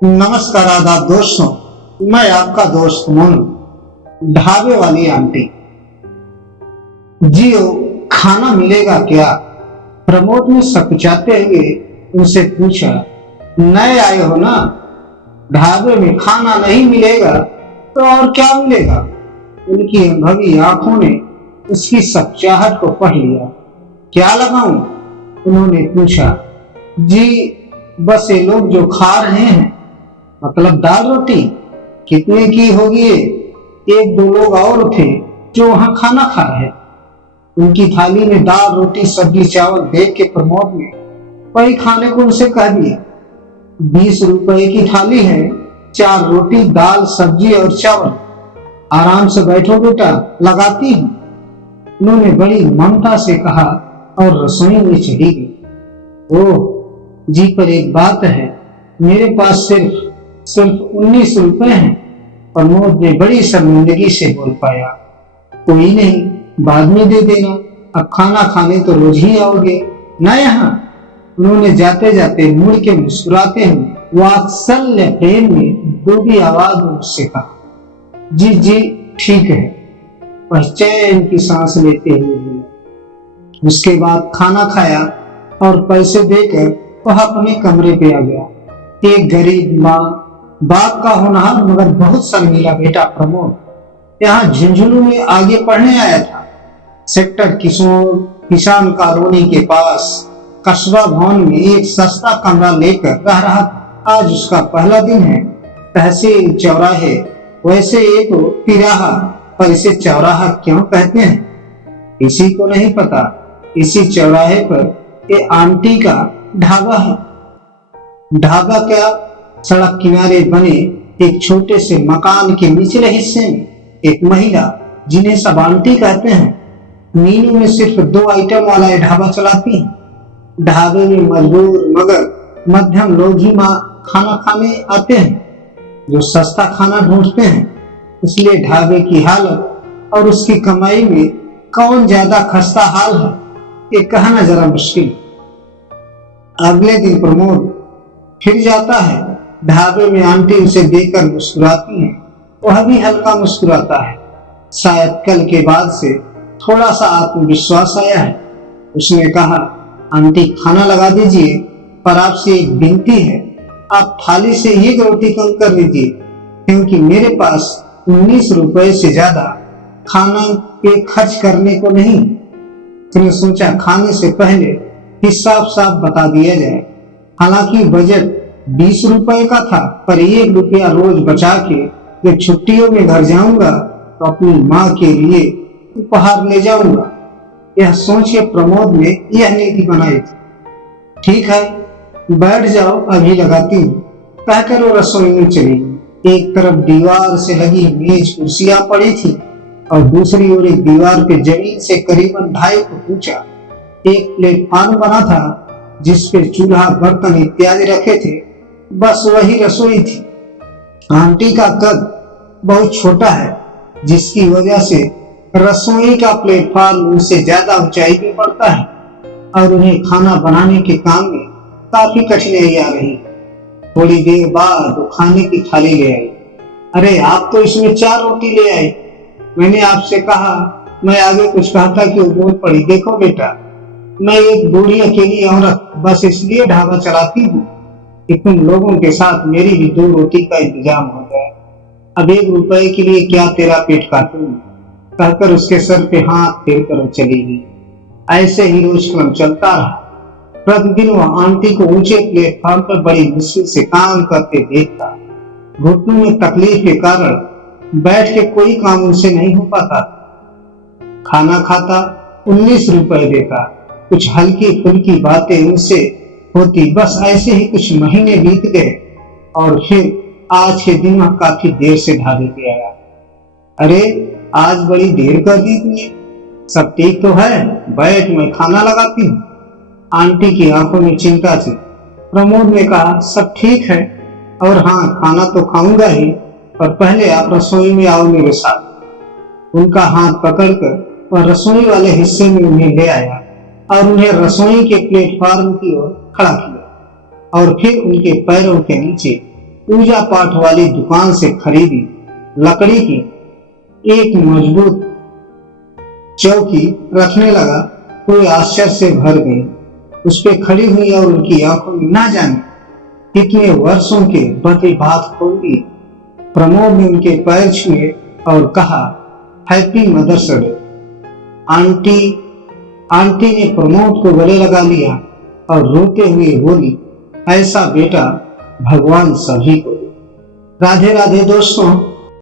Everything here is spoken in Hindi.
नमस्कार आदाब दोस्तों, मैं आपका दोस्त मोनू। ढाबे वाली आंटी, जियो खाना मिलेगा क्या? प्रमोद ने सकुचाते हुए उनसे पूछा। नए आए हो ना, ढाबे में खाना नहीं मिलेगा तो और क्या मिलेगा? उनकी अनुभवी आंखों ने उसकी सच्चाहट को पढ़ लिया। क्या लगाऊं? उन्होंने पूछा। जी बस ये लोग जो खा रहे हैं, मतलब दाल रोटी। कितने की होगी ये? एक दो लोग और थे जो वहां खाना खा रहे। उनकी थाली में दाल रोटी सब्जी चावल देख के प्रमोद ने वही खाने को उनसे कह दिया। 20 रुपए की थाली है, 4 रोटी दाल सब्जी और चावल। आराम से बैठो बेटा, लगाती हूँ। उन्होंने बड़ी ममता से कहा और रसोई में चली गई। ओह जी, पर एक बात है, मेरे पास सिर्फ 19 रुपए हैं। प्रमोद ने बड़ी शर्मिंदगी से बोल पाया। कोई नहीं, बाद में दे देना, अब खाना खाने तो रोज ही आओगे ना यहाँ। उन्होंने जाते जाते मुड़ के मुस्कुराते हुए वात्सल्य प्रेम में डूबी आवाज में उससे कहा, जी जी ठीक है। वह चैन की सांस लेते हुए बोला। उसके बाद खाना खाया और पैसे देकर वह अपने कमरे पे आ गया। एक गरीब माँ, बाप का होनहार मगर बहुत शर्मीला बेटा प्रमोद यहाँ झुंझुनू में आगे पढ़ने आया था। सेक्टर किसान कॉलोनी के पास कस्बा भवन में एक सस्ता कमरा लेकर रह रहा था। आज उसका पहला दिन है। तहसील चौराहे, वैसे ये तो तिराहा, पर इसे चौराहा क्यों कहते हैं किसी को नहीं पता। इसी चौराहे पर ये आंटी का ढाबा है। ढाबा क्या, सड़क किनारे बने एक छोटे से मकान के निचले हिस्से में एक महिला, जिन्हें सब आंटी कहते हैं, मीनू में सिर्फ 2 आइटम वाला ढाबा चलाती है। ढाबे में मजदूर मगर मध्यम लोग ही खाना खाने आते हैं, जो सस्ता खाना ढूंढते हैं। इसलिए ढाबे की हालत और उसकी कमाई में कौन ज्यादा खस्ता हाल है, ये कहना जरा मुश्किल। अगले दिन प्रमोद फिर जाता है। ढाबे में आंटी उसे देखकर मुस्कुराती है, वह भी हल्का मुस्कुराता है। शायद कल के बाद से थोड़ा सा आत्मविश्वास आया है। उसने कहा, आंटी खाना लगा दीजिए, पर आपसे एक विनती है, आप थाली से एक रोटी कम कर दीजिए, क्योंकि मेरे पास 19 रुपए से ज्यादा खाना पे खर्च करने को नहीं। उसने सोचा खाने से पहले हिसाब साफ बता दिया जाए। हालांकि बजट 20 रुपए का था, पर 1 रुपया रोज बचा के जब छुट्टियों में घर जाऊंगा तो अपनी माँ के लिए उपहार ले जाऊंगा। यह सोच के प्रमोद ने यह नीति बनाई थी। ठीक है, बैठ जाओ, अभी लगाती हूँ, कहकर वो रसोई में चली गई। एक तरफ दीवार से लगी मेज कुर्सियां पड़ी थी और दूसरी ओर एक दीवार पे जमीन से करीबन 2.5 फुट ऊंचा एक प्लेटफॉर्म बना था, जिसपे चूल्हा बर्तन इत्यादि रखे थे। बस वही रसोई थी। आंटी का कद बहुत छोटा है, जिसकी वजह से रसोई का प्लेटफॉर्म उनसे ज्यादा ऊंचाई पे पड़ता है और उन्हें खाना बनाने के काम में काफी कठिनाई आ रही। थोड़ी देर बाद वो खाने की थाली ले आई। अरे आप तो इसमें 4 रोटी ले आए। मैंने आपसे कहा, मैं आगे कुछ कहता कि वो बोल पड़ी, देखो बेटा, मैं एक बूढ़ी अकेली औरत बस इसलिए ढाबा चलाती हूँ कि तुम लोगों के साथ मेरी भी 2 रोटी का इंतजाम हो जाए। अब 1 रुपए के लिए क्या तेरा पेट काटूं, कहकर उसके सर पे हाथ फेर कर चली गई। ऐसे ही रोज क्रम चलता रहा। प्रतिदिन वह आंटी को ऊंचे प्लेटफॉर्म पर बड़ी मुश्किल से काम करते देखता। घुटनों में तकलीफ के कारण बैठ के कोई काम उनसे नहीं हो पाता। खाना खाता, 19 रुपए देता, कुछ हल्की फुल्की बातें उनसे होती। बस ऐसे ही कुछ महीने बीत गए और फिर आज के दिन वह काफी देर से ढाबे पे आया। अरे आज बड़ी देर कर दी तुमने, सब ठीक तो है? बैठ, मैं खाना लगाती हूँ। आंटी की आंखों में चिंता थी। प्रमोद ने कहा, सब ठीक है, और हाँ, खाना तो खाऊंगा ही, पर पहले आप रसोई में आओ मेरे साथ। उनका हाथ पकड़कर वह रसोई वाले हिस्से में उन्हें ले आया और उन्हें रसोई के प्लेटफॉर्म की ओर खड़ा किया और फिर उनके पैरों के नीचे पूजा पाठ वाली दुकान से खरीदी लकड़ी की एक मजबूत चौकी रखने लगा। कोई आश्चर्य से भर गई। उस पे खड़ी हुई और उनकी आंखों में ना जाने कितने वर्षों के बदे बात खोल दी। प्रमोद ने उनके पैर छुए और कहा, हैप्पी मदर्स डे। आंटी ने प्रमोद को गले लगा लिया और रोते हुए बोली, ऐसा बेटा भगवान सभी को दे। राधे राधे दोस्तों।